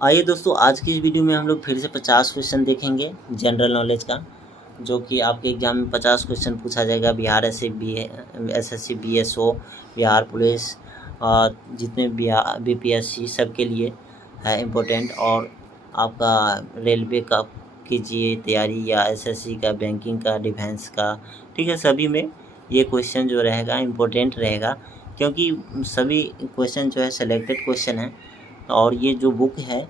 आइए दोस्तों, आज की इस वीडियो में हम लोग फिर से 50 क्वेश्चन देखेंगे जनरल नॉलेज का, जो कि आपके एग्जाम में 50 क्वेश्चन पूछा जाएगा। Bihar SSC BSO, Bihar police और जितने बीपीएससी सबके लिए है इम्पोर्टेंट। और आपका रेलवे का कीजिए तैयारी, या एसएससी का, बैंकिंग का, डिफेंस का, ठीक है, सभी में ये क्वेश्चन जो रहेगा इम्पोर्टेंट रहेगा, क्योंकि सभी क्वेश्चन जो है सेलेक्टेड क्वेश्चन है। और ये जो बुक है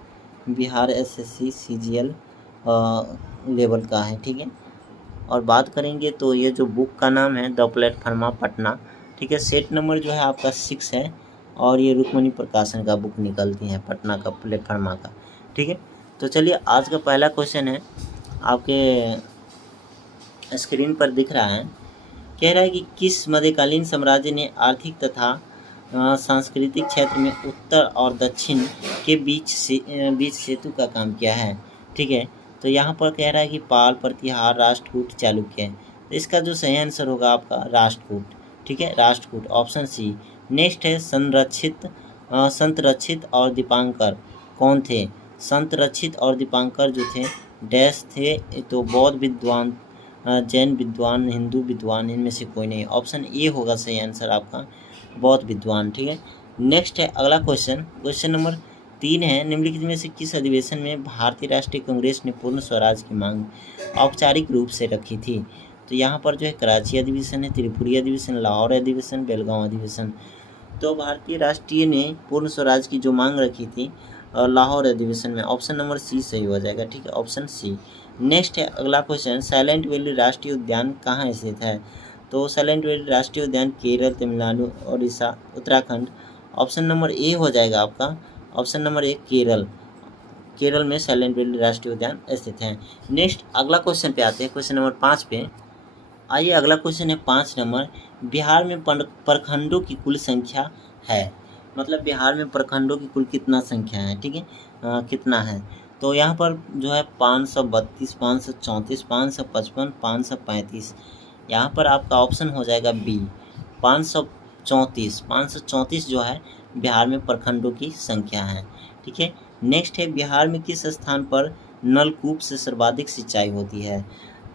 बिहार एसएससी सीजीएल लेवल का है, ठीक है। और बात करेंगे तो ये जो बुक का नाम है द प्लेटफार्मा पटना, ठीक है। सेट नंबर जो है आपका 6 है, और ये रुक्मणी प्रकाशन का बुक निकलती है पटना का, प्लेटफार्मा का, ठीक है। तो चलिए, आज का पहला क्वेश्चन है, आपके स्क्रीन पर दिख रहा है। कह रहा है कि किस मध्यकालीन साम्राज्य ने आर्थिक तथा सांस्कृतिक क्षेत्र में उत्तर और दक्षिण के बीच सेतु का काम किया है, ठीक है। तो यहाँ पर कह रहा है कि पाल, प्रतिहार, राष्ट्रकूट, चालुक्य। तो इसका जो सही आंसर होगा आपका राष्ट्रकूट, ठीक है, राष्ट्रकूट, ऑप्शन सी। नेक्स्ट है संत रक्षित और दीपांकर कौन थे? संत रक्षित और दीपांकर जो थे डैश थे, तो बौद्ध विद्वान, जैन विद्वान, हिंदू विद्वान, इनमें से कोई नहीं। ऑप्शन ए होगा सही आंसर आपका, बौद्ध विद्वान, ठीक है। नेक्स्ट है अगला क्वेश्चन, क्वेश्चन नंबर 3 है। निम्नलिखित में से किस अधिवेशन में भारतीय राष्ट्रीय कांग्रेस ने पूर्ण स्वराज की मांग औपचारिक रूप से रखी थी? तो यहाँ पर जो है कराची अधिवेशन है, त्रिपुरी अधिवेशन, लाहौर अधिवेशन, बेलगांव अधिवेशन। तो भारतीय राष्ट्रीय ने पूर्ण स्वराज की जो मांग रखी थी लाहौर अधिवेशन में, ऑप्शन नंबर सी सही हो जाएगा, ठीक है, ऑप्शन सी। नेक्स्ट है अगला क्वेश्चन, साइलेंट वैली राष्ट्रीय उद्यान कहाँ स्थित है? तो साइलेंट वैली राष्ट्रीय उद्यान Kerala, Tamil Nadu, Orissa, Uttarakhand. Option number A हो जाएगा आपका, option number A Kerala. Kerala में साइलेंट वैली राष्ट्रीय उद्यान स्थित है। नेक्स्ट अगला क्वेश्चन पे आते हैं, क्वेश्चन नंबर 5 पे। आइए, अगला क्वेश्चन है 5 नंबर। बिहार में प्रखंडों की कुल संख्या है, मतलब बिहार में प्रखंडों की कुल कितना संख्या है, ठीक है, कितना है? तो यहाँ पर जो है 532, 534, 555, 535। यहाँ पर आपका ऑप्शन हो जाएगा बी, 534। 534 जो है बिहार में प्रखंडों की संख्या है, ठीक है। नेक्स्ट है, बिहार में किस स्थान पर नलकूप से सर्वाधिक सिंचाई होती है?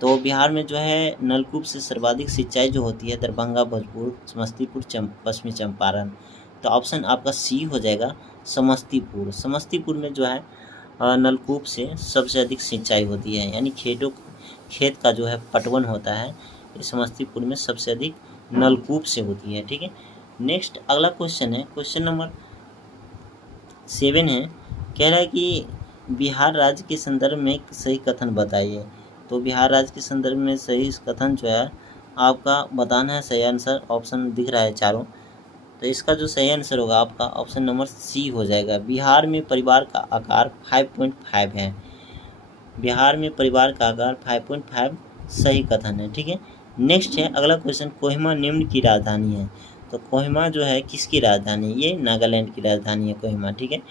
तो बिहार में जो है नलकूप से सर्वाधिक सिंचाई जो होती है दरभंगा, भोजपुर, समस्तीपुर, पश्चिमी चंपारण। तो ऑप्शन आपका सी हो जाएगा, समस्तीपुर। समस्तीपुर में जो है नलकूप से सबसे अधिक सिंचाई होती है, यानी खेत का जो है पटवन होता है, ये समस्तीपुर में सबसे अधिक नलकूप से होती है, ठीक है। नेक्स्ट अगला क्वेश्चन है, क्वेश्चन नंबर 7 है। कह रहा है कि बिहार राज्य के संदर्भ में एक सही कथन बताइए। तो बिहार राज्य के संदर्भ में सही कथन जो है आपका बताना है, सही आंसर। ऑप्शन दिख रहा है चारों, तो इसका जो सही आंसर होगा आपका ऑप्शन नंबर सी हो जाएगा। बिहार में परिवार का आकार 5.5 है, बिहार में परिवार का आकार 5.5 सही कथन है, ठीक है। नेक्स्ट है अगला क्वेश्चन, कोहिमा निम्न की राजधानी है। तो कोहिमा जो है किसकी राजधानी? ये नागालैंड की राजधानी है कोहिमा, ठीक है।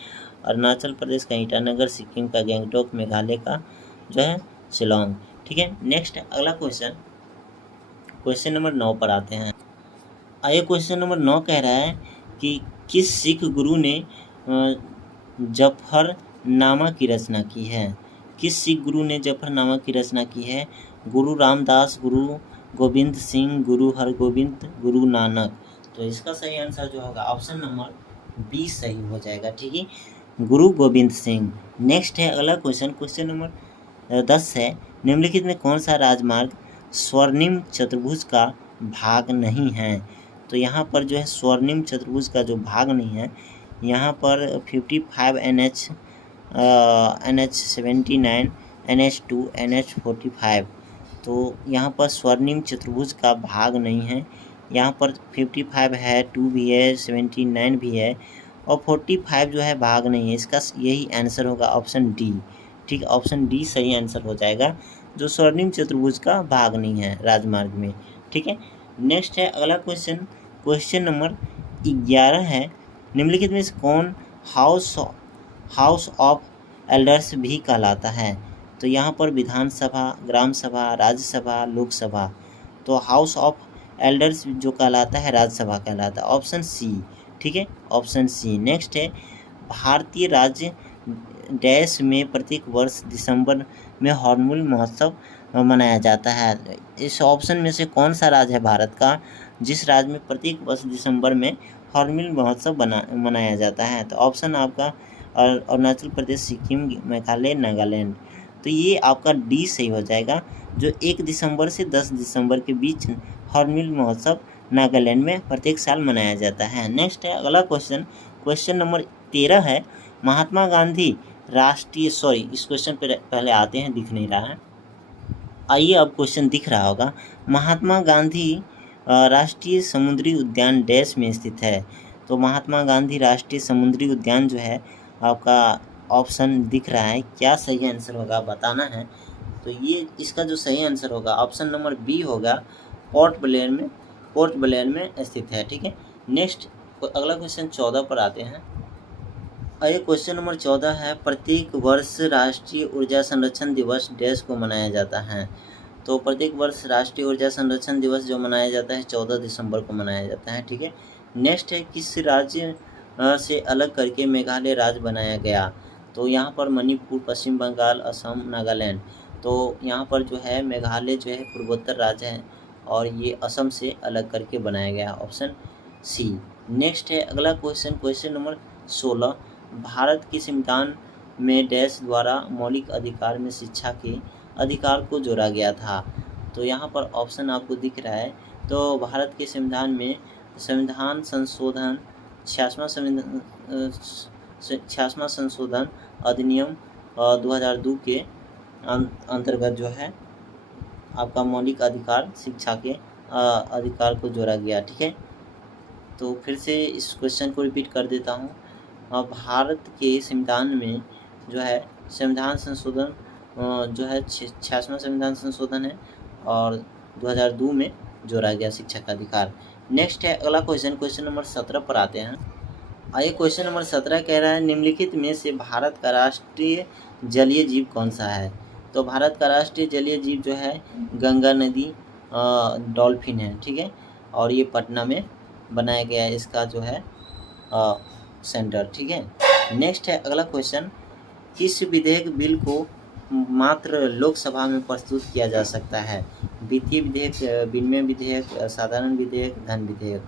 अरुणाचल प्रदेश का ईटानगर, सिक्किम का गैंगटॉक, मेघालय का जो है शिलोंग, ठीक है। नेक्स्ट अगला क्वेश्चन, क्वेश्चन नंबर 9 पर आते हैं। आइए, क्वेश्चन नंबर 9 कह रहा है कि किस सिख गुरु ने जफरनामा की रचना की है? किस सिख गुरु ने जफरनामा की रचना की है? गुरु रामदास, गुरु गोविंद सिंह, गुरु हरगोविंद, गुरु नानक। तो इसका सही आंसर जो होगा ऑप्शन नंबर बी सही हो जाएगा, ठीक है, गुरु गोविंद सिंह। नेक्स्ट है अगला क्वेश्चन, क्वेश्चन नंबर 10 है। निम्नलिखित में कौन सा राजमार्ग स्वर्णिम चतुर्भुज का भाग नहीं है? तो यहाँ पर जो है स्वर्णिम चतुर्भुज का जो भाग नहीं है, यहाँ पर 55 NH, NH79, NH2, NH45। तो यहाँ पर स्वर्णिम चतुर्भुज का भाग नहीं है। यहाँ पर 55 है, 2 भी है, 79 भी है, और 45 जो है भाग नहीं है। इसका यही आंसर होगा ऑप्शन डी, ठीक है, ऑप्शन डी सही आंसर हो जाएगा, जो स्वर्णिम चतुर्भुज का भाग नहीं है राजमार्ग में, ठीक है। नेक्स्ट है अगला क्वेश्चन, क्वेश्चन नंबर 11 है। निम्नलिखित में से कौन हाउस ऑफ एल्डर्स भी कहलाता है? तो यहाँ पर विधानसभा, ग्राम सभा, राज्यसभा, लोकसभा। तो हाउस ऑफ एल्डर्स जो कहलाता है राज्यसभा कहलाता है, ऑप्शन सी, ठीक है, ऑप्शन सी। नेक्स्ट है भारतीय राज्य डैश में प्रत्येक वर्ष दिसंबर में हॉर्नबिल महोत्सव मनाया जाता है। इस ऑप्शन में से कौन सा राज्य है भारत का जिस राज्य में प्रत्येक वर्ष दिसंबर में हॉर्नबिल महोत्सव मनाया जाता है? तो ऑप्शन आपका अरुणाचल प्रदेश, सिक्किम, मेघालय, नागालैंड। तो ये आपका डी सही हो जाएगा, जो 1 दिसंबर से 10 दिसंबर के बीच हॉर्नबिल महोत्सव नागालैंड में प्रत्येक साल मनाया जाता है। नेक्स्ट है अगला क्वेश्चन, क्वेश्चन नंबर 13 है, महात्मा गांधी राष्ट्रीय, सॉरी इस क्वेश्चन पर पहले आते हैं, दिख नहीं रहा है, आइए अब क्वेश्चन दिख रहा होगा। महात्मा गांधी राष्ट्रीय समुद्री उद्यान डैश में स्थित है। तो महात्मा गांधी राष्ट्रीय समुद्री उद्यान जो है आपका ऑप्शन दिख रहा है, क्या सही आंसर होगा बताना है। तो ये इसका जो सही आंसर होगा ऑप्शन नंबर बी होगा, पोर्ट ब्लेयर में स्थित है। ठीक है, नेक्स्ट अगला क्वेश्चन 14 पर आते हैं। ये क्वेश्चन नंबर 14 है, प्रत्येक वर्ष राष्ट्रीय ऊर्जा संरक्षण दिवस डैश को मनाया जाता है। तो प्रत्येक वर्ष राष्ट्रीय ऊर्जा संरक्षण दिवस जो मनाया जाता है 14 दिसंबर को मनाया जाता है। ठीक है, नेक्स्ट है, किस राज्य से अलग करके मेघालय राज्य बनाया गया? तो यहाँ पर मणिपुर, पश्चिम बंगाल, असम, नागालैंड। तो यहाँ पर जो है मेघालय जो है पूर्वोत्तर राज्य है और ये असम से अलग करके बनाया गया, ऑप्शन सी। नेक्स्ट है अगला क्वेश्चन, क्वेश्चन नंबर 16, भारत के संविधान में डैश द्वारा मौलिक अधिकार में शिक्षा के अधिकार को जोड़ा गया था। तो यहाँ पर ऑप्शन आपको दिख रहा है। तो भारत के संविधान में संविधान संशोधन 66वां संशोधन अधिनियम 2002 के अंतर्गत जो है आपका मौलिक अधिकार शिक्षा के अधिकार को जोड़ा गया। ठीक है, तो फिर से इस क्वेश्चन को रिपीट कर देता हूँ। भारत के संविधान में जो है संविधान संशोधन जो है 66वां संविधान संशोधन है और 2002 में जोड़ा गया शिक्षा का अधिकार। नेक्स्ट है अगला क्वेश्चन, क्वेश्चन नंबर 17 पर आते हैं। आइए क्वेश्चन नंबर 17 कह रहा है, निम्नलिखित में से भारत का राष्ट्रीय जलीय जीव कौन सा है? तो भारत का राष्ट्रीय जलीय जीव जो है गंगा नदी डॉल्फिन है। ठीक है, और ये पटना में बनाया गया है इसका जो है सेंटर। ठीक है, नेक्स्ट है अगला क्वेश्चन, किस विधेयक बिल को मात्र लोकसभा में प्रस्तुत किया जा सकता है? वित्तीय विधेयक, विनिमय विधेयक, साधारण विधेयक, धन विधेयक।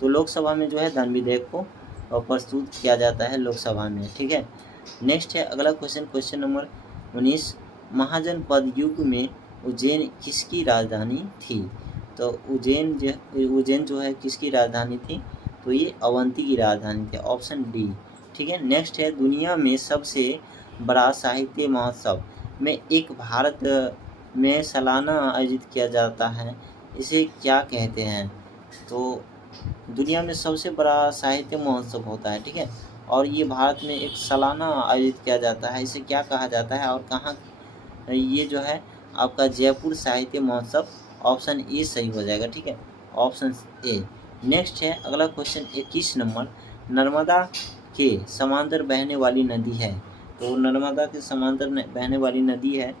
तो लोकसभा में जो है धन विधेयक को प्रस्तुत किया जाता है लोकसभा में। ठीक है, नेक्स्ट है अगला क्वेश्चन, क्वेश्चन नंबर 19, महाजनपद युग में उज्जैन किसकी राजधानी थी? तो उज्जैन जो है किसकी राजधानी थी? तो ये अवंती की राजधानी थी, ऑप्शन डी। ठीक है, नेक्स्ट है, दुनिया में सबसे बड़ा साहित्य महोत्सव में एक भारत में सालाना आयोजित किया जाता है, इसे क्या कहते हैं? तो दुनिया में सबसे बड़ा साहित्य महोत्सव होता है। ठीक है, और ये भारत में एक सालाना आयोजित किया जाता है, इसे क्या कहा जाता है और कहाँ? ये जो है आपका जयपुर साहित्य महोत्सव, ऑप्शन ए सही हो जाएगा। ठीक है, ऑप्शन ए। नेक्स्ट है अगला क्वेश्चन 21 नंबर, नर्मदा के समांतर बहने वाली नदी है। तो नर्मदा के समांतर बहने वाली नदी है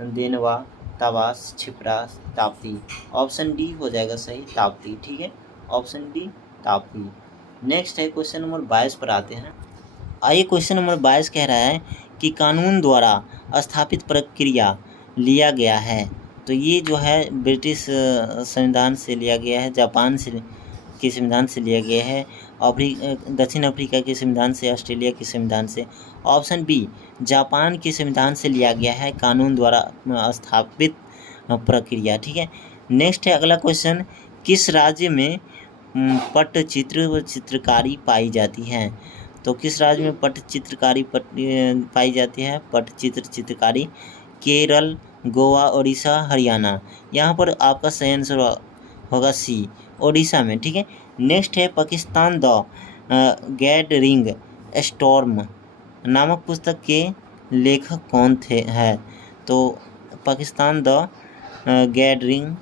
देनवा, तवास, क्षिप्रा, ताप्ती। ऑप्शन डी हो जाएगा सही, ताप्ती। ठीक है, ऑप्शन डी ताप्ती। नेक्स्ट है क्वेश्चन नंबर 22 पर आते हैं। आइए क्वेश्चन नंबर 22 कह रहा है कि कानून द्वारा स्थापित प्रक्रिया लिया गया है। तो ये जो है ब्रिटिश संविधान से लिया गया है, जापान से के संविधान से लिया गया है, दक्षिण अफ्रीका के संविधान से, ऑस्ट्रेलिया के संविधान से। ऑप्शन बी जापान के संविधान से लिया गया है कानून द्वारा स्थापित प्रक्रिया। ठीक है, नेक्स्ट है अगला क्वेश्चन, किस राज्य में पट्टचित्र व चित्रकारी पाई जाती है? तो किस राज्य में पट्टचित्रकारी पाई जाती है? पट्टचित्र चित्रकारी केरल, गोवा, उड़ीसा, हरियाणा। यहाँ पर आपका सही आंसर होगा सी, ओडिशा में। ठीक है, नेक्स्ट है, पाकिस्तान द गैदरिंग स्टॉर्म नामक पुस्तक के लेखक कौन है? तो पाकिस्तान द गैदरिंग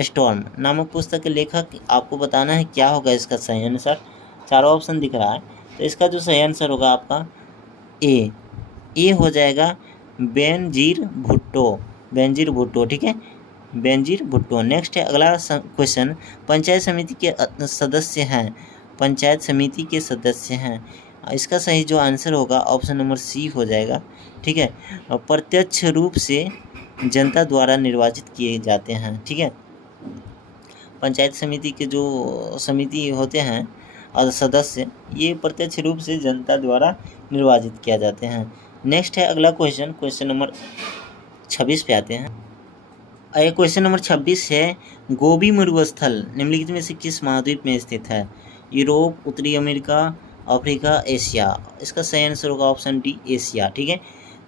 स्टॉर्म नामक पुस्तक के लेखक आपको बताना है, क्या होगा इसका सही आंसर? चारों ऑप्शन दिख रहा है, तो इसका जो सही आंसर होगा आपका ए हो जाएगा, बेनजीर भुट्टो। ठीक है, बेनजीर भुट्टो। नेक्स्ट है अगला क्वेश्चन, पंचायत समिति के सदस्य हैं इसका सही जो आंसर होगा ऑप्शन नंबर सी हो जाएगा। ठीक है, प्रत्यक्ष रूप से जनता द्वारा निर्वाचित किए जाते हैं। ठीक है, पंचायत समिति के जो समिति होते हैं और सदस्य, ये प्रत्यक्ष रूप से जनता द्वारा निर्वाचित किया जाते हैं। नेक्स्ट है अगला क्वेश्चन, क्वेश्चन नंबर 26 पे आते हैं। क्वेश्चन नंबर 26 है, गोबी मरुस्थल निम्नलिखित में से किस महाद्वीप में स्थित है? यूरोप, उत्तरी अमेरिका, अफ्रीका, एशिया। इसका सही आंसर होगा ऑप्शन डी, एशिया। ठीक है,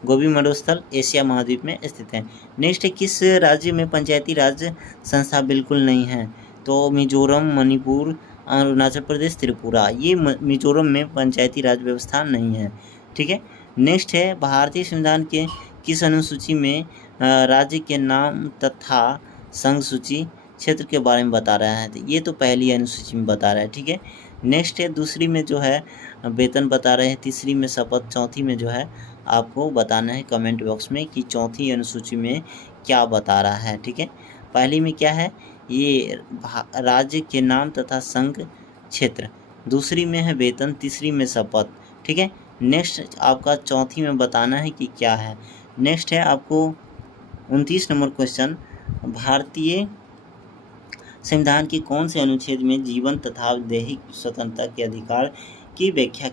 गोबी मरुस्थल एशिया महाद्वीप में स्थित है। नेक्स्ट है, किस राज्य में पंचायती राज संस्था बिल्कुल नहीं है? तो मिजोरम, मणिपुर, अरुणाचल प्रदेश, त्रिपुरा। ये मिजोरम में पंचायती राज व्यवस्था नहीं है। ठीक है, नेक्स्ट है, भारतीय संविधान के किस अनुसूची में राज्य के नाम तथा संघ सूची क्षेत्र के बारे में बता रहा है? तो ये तो पहली अनुसूची में बता रहा है। ठीक है, नेक्स्ट है, दूसरी में जो है वेतन बता रहे हैं, तीसरी में शपथ, चौथी में जो है आपको बताना है कमेंट बॉक्स में कि चौथी अनुसूची में क्या बता रहा है। ठीक है, पहली में क्या है, ये राज्य के नाम तथा संघ क्षेत्र, दूसरी में है वेतन, तीसरी में शपथ। ठीक है, नेक्स्ट आपका चौथी में बताना है कि क्या है। नेक्स्ट है आपको 29 नंबर क्वेश्चन, भारतीय संविधान के कौन से अनुच्छेद में जीवन तथा दैहिक स्वतंत्रता के अधिकार की व्याख्या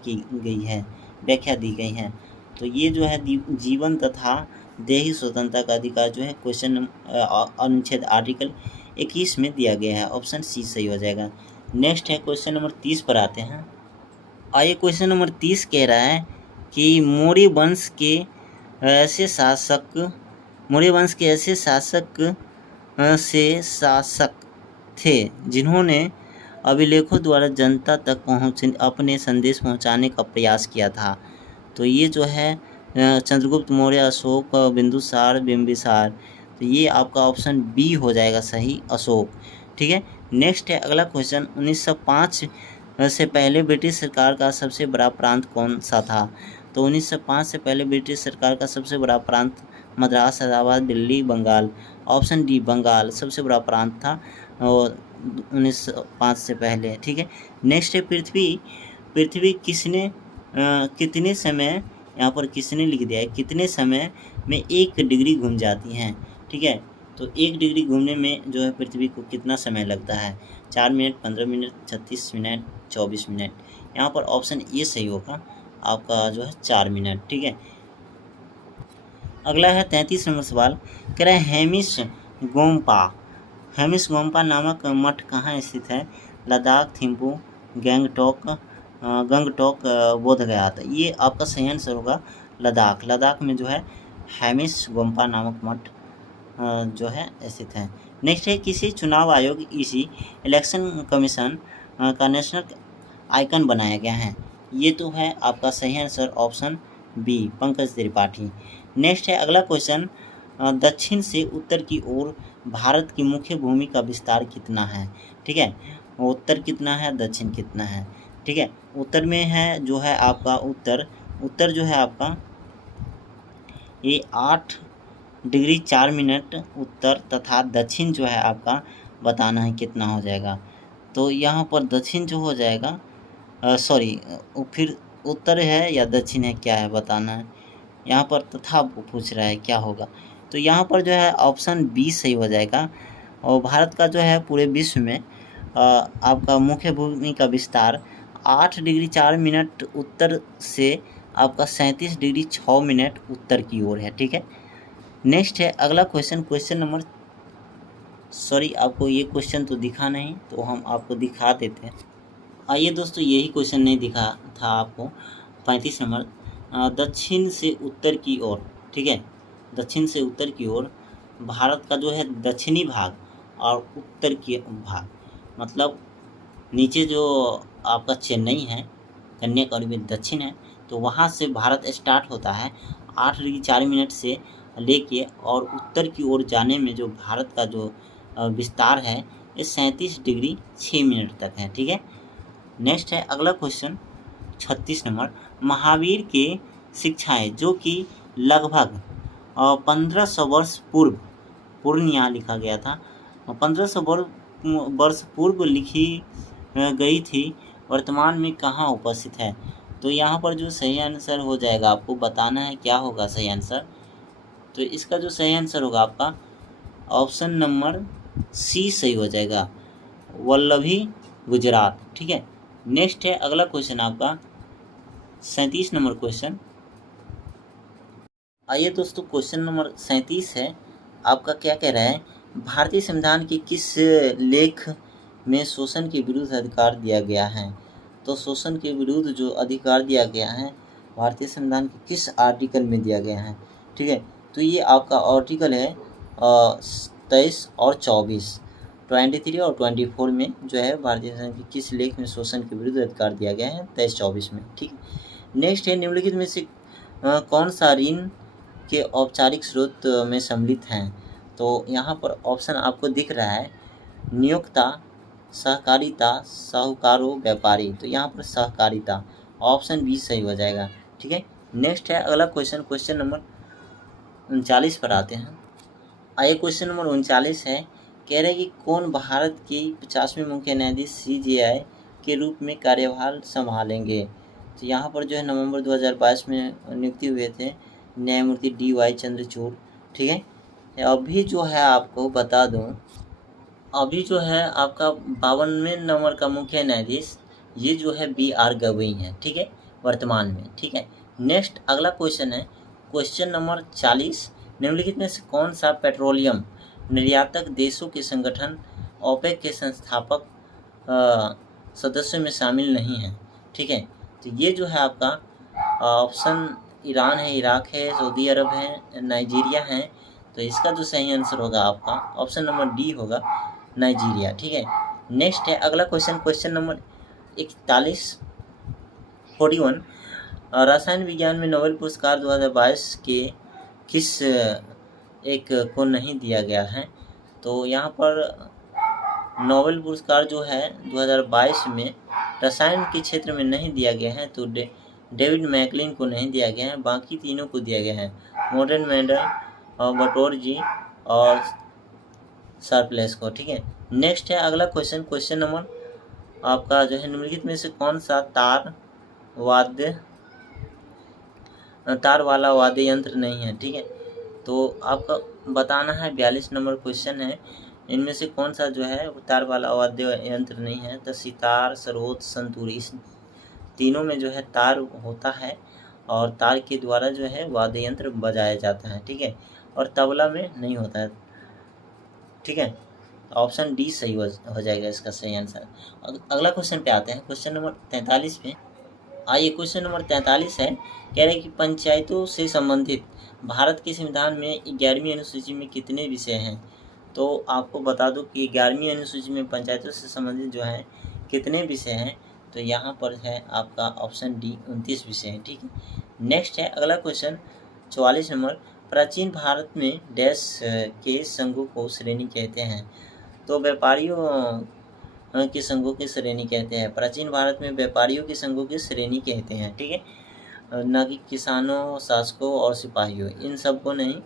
दी गई है? तो ये जो है जीवन तथा दैहिक स्वतंत्रता का अधिकार जो है क्वेश्चन अनुच्छेद आर्टिकल 21 में दिया गया है। ऑप्शन सी सही हो जाएगा। नेक्स्ट है क्वेश्चन नंबर 30 पर आते हैं। आइए, क्वेश्चन नंबर 30 कह रहा है कि मौर्य वंश के ऐसे शासक थे जिन्होंने अभिलेखों द्वारा जनता तक अपने संदेश पहुंचाने का प्रयास किया था। तो ये जो है चंद्रगुप्त मौर्य, अशोक, बिंबिसार। तो ये आपका ऑप्शन बी हो जाएगा सही, अशोक। ठीक है, नेक्स्ट है अगला क्वेश्चन, 1905 से पहले ब्रिटिश सरकार का सबसे बड़ा प्रांत कौन सा था? तो 1905 से पहले ब्रिटिश सरकार का सबसे बड़ा प्रांत मद्रास, हैदराबाद, दिल्ली, बंगाल। ऑप्शन डी, बंगाल सबसे बड़ा प्रांत था और 1905 से पहले। ठीक है, नेक्स्ट है, पृथ्वी कितने समय, यहाँ पर किसने लिख दिया है, कितने समय में 1 डिग्री घूम जाती हैं? ठीक है, तो 1 डिग्री घूमने में जो है पृथ्वी को कितना समय लगता है? 4 मिनट, 15 मिनट, 36 मिनट, 24 मिनट। यहाँ पर ऑप्शन ए सही होगा आपका जो है 4 मिनट। ठीक है, अगला है 33 नंबर सवाल, कह रहे हैं हेमिस गोम्पा नामक मठ कहाँ स्थित है? लद्दाख, थिम्पू, गंगटोक, बोधगया। तो ये आपका सही आंसर होगा लद्दाख में जो है हेमिस गोम्पा नामक मठ जो है स्थित है। नेक्स्ट है, किसी चुनाव आयोग इसी इलेक्शन कमीशन का नेशनल आइकन बनाया गया है? ये तो है आपका सही answer option B, Pankaj Tripathi. Next है अगला क्वेश्चन, दक्षिण से उत्तर की ओर भारत की मुख्य भूमि का विस्तार कितना है? ठीक है, उत्तर कितना है, दक्षिण कितना है? ठीक है, उत्तर में है जो है आपका उत्तर जो है आपका ये 8 डिग्री 4 मिनट उत्तर, तथा दक्षिण जो है आपका बताना है कितना हो जाएगा। तो यहाँ पर दक्षिण जो हो जाएगा फिर उत्तर है या दक्षिण है, क्या है बताना है। यहाँ पर तथा पूछ रहा है क्या होगा, तो यहाँ पर जो है ऑप्शन बी सही हो जाएगा। और भारत का जो है पूरे विश्व में आपका मुख्य भूमि का विस्तार 8 डिग्री 4 मिनट उत्तर से आपका 37 डिग्री 6 मिनट उत्तर की ओर है। ठीक है, नेक्स्ट है अगला क्वेश्चन नंबर आपको ये क्वेश्चन तो दिखा नहीं, तो हम आपको दिखा देते हैं। आइए दोस्तों, यही क्वेश्चन नहीं दिखा था आपको। 35 नंबर, दक्षिण से उत्तर की ओर। ठीक है, दक्षिण से उत्तर की ओर भारत का जो है दक्षिणी भाग और उत्तर की भाग, मतलब नीचे जो आपका चेन्नई है, कन्याकुमारी में दक्षिण है, तो वहाँ से भारत स्टार्ट होता है 8 डिग्री 4 मिनट से लेके, और उत्तर की ओर जाने में जो भारत का जो विस्तार है ये 37 डिग्री 6 मिनट तक है। ठीक है, नेक्स्ट है अगला क्वेश्चन 36 नंबर, महावीर के शिक्षाएं जो कि लगभग 1500 वर्ष पूर्व यहाँ लिखा गया था, 1500 वर्ष पूर्व लिखी गई थी, वर्तमान में कहाँ उपस्थित है? तो यहाँ पर जो सही आंसर हो जाएगा, आपको बताना है क्या होगा सही आंसर। तो इसका जो सही आंसर होगा आपका ऑप्शन नंबर सी सही हो जाएगा, वल्लभी गुजरात। ठीक है, नेक्स्ट है अगला क्वेश्चन आपका 37 नंबर क्वेश्चन। आइए दोस्तों, क्वेश्चन नंबर 37 है आपका, क्या कह रहा है, भारतीय संविधान के किस लेख में शोषण के विरुद्ध अधिकार दिया गया है। तो शोषण के विरुद्ध जो अधिकार दिया गया है भारतीय संविधान के किस आर्टिकल में दिया गया है। ठीक है, तो ये आपका आर्टिकल है 23 और 24, 23 और 24 में जो है भारतीय संविधान के किस लेख में शोषण के विरुद्ध अधिकार दिया गया है, 23-24 में। ठीक है, नेक्स्ट है निम्नलिखित में से कौन सा ऋण के औपचारिक स्रोत में सम्मिलित हैं। तो यहाँ पर ऑप्शन आपको दिख रहा है, नियोक्ता, सहकारिता, साहूकारों, व्यापारी। तो यहाँ पर सहकारिता, ऑप्शन बी सही हो जाएगा। ठीक है, नेक्स्ट है अगला क्वेश्चन, क्वेश्चन नंबर 39 पर आते हैं। आइए, क्वेश्चन नंबर 39 है, कह रहे हैं कि कौन भारत के 50वें मुख्य न्यायाधीश CJI के रूप में कार्यभार संभालेंगे। तो यहाँ पर जो है नवंबर 2022 में नियुक्ति हुए थे न्यायमूर्ति DY चंद्रचूड़। ठीक है, अभी जो है आपको बता दूं, अभी जो है आपका 52वें नंबर का मुख्य न्यायाधीश ये जो है BR गवई है। ठीक है, वर्तमान में। ठीक है, नेक्स्ट अगला क्वेश्चन है क्वेश्चन नंबर 40, निम्नलिखित में से कौन सा पेट्रोलियम निर्यातक देशों के संगठन OPEC के संस्थापक सदस्यों में शामिल नहीं है। ठीक है, तो ये जो है आपका ऑप्शन ईरान है, इराक है, सऊदी अरब है, नाइजीरिया है। तो इसका जो सही आंसर होगा आपका ऑप्शन नंबर डी होगा, नाइजीरिया। ठीक है, नेक्स्ट है अगला क्वेश्चन, क्वेश्चन नंबर 41 रसायन विज्ञान में नोबेल पुरस्कार 2022 के किस एक को नहीं दिया गया है। तो यहाँ पर नोबेल पुरस्कार जो है 2022 में रसायन के क्षेत्र में नहीं दिया गया है। तो डेविड मैकलिन को नहीं दिया गया है, बाकी तीनों को दिया गया है, मॉडर्न मेडल और बटोरजी और सरप्लेस को। ठीक है, नेक्स्ट है अगला क्वेश्चन, क्वेश्चन नंबर आपका जो है निम्नलिखित में से कौन सा तार वाला वाद्य यंत्र नहीं है। ठीक है, तो आपका बताना है, 42 नंबर क्वेश्चन है, इनमें से कौन सा जो है तार वाला वाद्य यंत्र नहीं है। तो सितार, सरोद, संतूर, इस तीनों में जो है तार होता है और तार के द्वारा जो है वाद्य यंत्र बजाया जाता है। ठीक है, और तबला में नहीं होता है। ठीक है, ऑप्शन डी सही हो जाएगा इसका सही आंसर। अगला क्वेश्चन पे आते हैं, क्वेश्चन नंबर 43 पे। आइए, क्वेश्चन नंबर 43 है, कह रहे हैं कि पंचायतों से संबंधित भारत के संविधान में 11वीं अनुसूची में कितने विषय हैं। तो आपको बता दूं कि 11वीं अनुसूची में पंचायतों से संबंधित जो है कितने विषय हैं। तो यहाँ पर है आपका ऑप्शन डी 29 विषय हैं। ठीक है, नेक्स्ट है अगला क्वेश्चन 44 नंबर, प्राचीन भारत में डैश के संघों को श्रेणी कहते हैं। तो व्यापारियों के संघों की श्रेणी कहते हैं। प्राचीन भारत में व्यापारियों के संघों की श्रेणी कहते हैं। ठीक है, न कि किसानों, शासकों और सिपाहियों, इन सबको नहीं,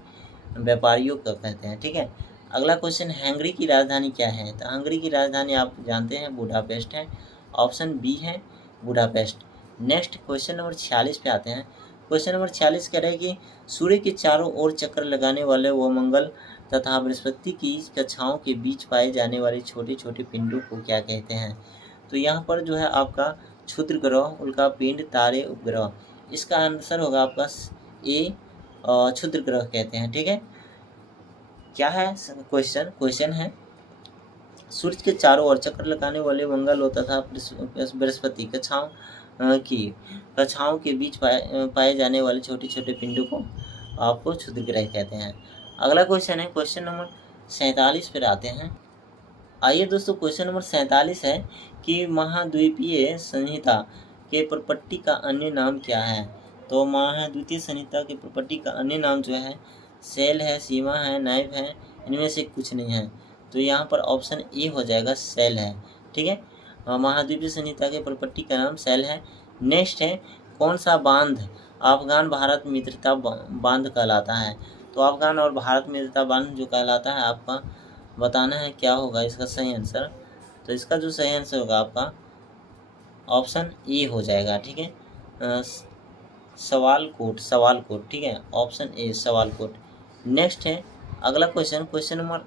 व्यापारियों का कहते हैं। ठीक है, अगला क्वेश्चन, हंगरी की राजधानी क्या है। तो हंगरी की राजधानी आप जानते हैं बुडापेस्ट है, ऑप्शन बी है बुडापेस्ट। नेक्स्ट क्वेश्चन नंबर 46 पे आते हैं। क्वेश्चन नंबर 46 कह रहे हैं कि सूर्य के चारों ओर चक्कर लगाने वाले व मंगल तथा बृहस्पति की कक्षाओं के बीच पाए जाने वाले छोटे छोटे पिंडों को क्या कहते हैं। तो यहाँ पर जो है आपका क्षुद्र ग्रह, उल्का पिंड, तारे, उपग्रह। इसका आंसर होगा आपका ए, क्षुद्र ग्रह कहते हैं। ठीक है, क्या है क्वेश्चन है, सूर्य के चारों ओर चक्कर लगाने वाले मंगल तथा बृहस्पति कक्षाओं के बीच पाए जाने वाले छोटे छोटे पिंडों को आपको क्षुद्र ग्रह कहते हैं। अगला क्वेश्चन है क्वेश्चन नंबर 47 पर आते हैं। आइए दोस्तों, क्वेश्चन नंबर 47 है कि महाद्वीपीय संहिता के प्रपट्टी का अन्य नाम क्या है। तो महाद्वीपीय संहिता के प्रपट्टी का अन्य नाम जो है सेल है, सीमा है, नाइव है, इनमें से कुछ नहीं है। तो यहाँ पर ऑप्शन ए हो जाएगा, सेल है। ठीक है, महाद्वीपीय संहिता के प्रपट्टी का नाम सेल है। नेक्स्ट है, कौन सा बांध अफगान भारत मित्रता बांध कहलाता है। तो अफगान और भारत मित्रता बांध जो कहलाता है, आपका बताना है क्या होगा इसका सही आंसर। तो इसका जो सही आंसर होगा आपका ऑप्शन ए हो जाएगा। ठीक है, सवाल कोट, ठीक है, ऑप्शन ए सवाल कोट। नेक्स्ट है अगला क्वेश्चन नंबर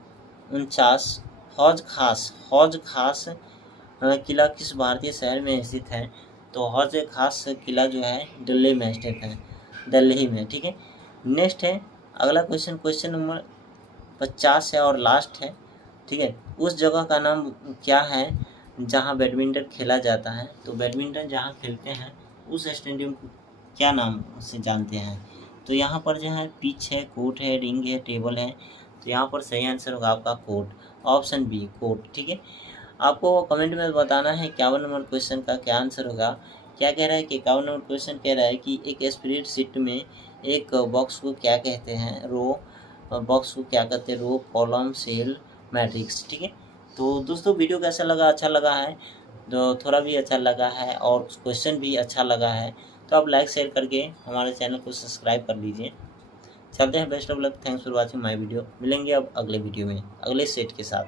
49। हौज खास किला किस भारतीय शहर में स्थित है? तो हौज खास किला जो है दिल्ली में स्थित है, दिल्ली में, ठीक है। नेक्स्ट है अगला क्वेश्चन नंबर 50 है और लास्ट है, ठीक है। उस जगह का नाम क्या है जहाँ बैडमिंटन खेला जाता है? तो बैडमिंटन जहाँ खेलते हैं उस स्टेडियम को क्या नाम से जानते हैं? तो यहाँ पर जो है पिच है, कोर्ट है, रिंग है, टेबल है। तो यहाँ पर सही आंसर होगा आपका कोर्ट, ऑप्शन बी कोर्ट, ठीक है। आपको कमेंट में बताना है 51 नंबर क्वेश्चन का क्या आंसर होगा। क्या कह रहा है कि 51 नंबर क्वेश्चन कह रहा है कि एक स्प्रेडशीट में एक बॉक्स को क्या कहते हैं? रो, कॉलम, सेल, मैट्रिक्स, ठीक है। तो दोस्तों वीडियो कैसा लगा? अच्छा लगा है तो थोड़ा भी अच्छा लगा है और क्वेश्चन भी अच्छा लगा है तो आप लाइक शेयर करके हमारे चैनल को सब्सक्राइब कर लीजिए। चलते हैं, best of luck, thanks for watching my video. मिलेंगे अब अगले वीडियो में अगले सेट के साथ।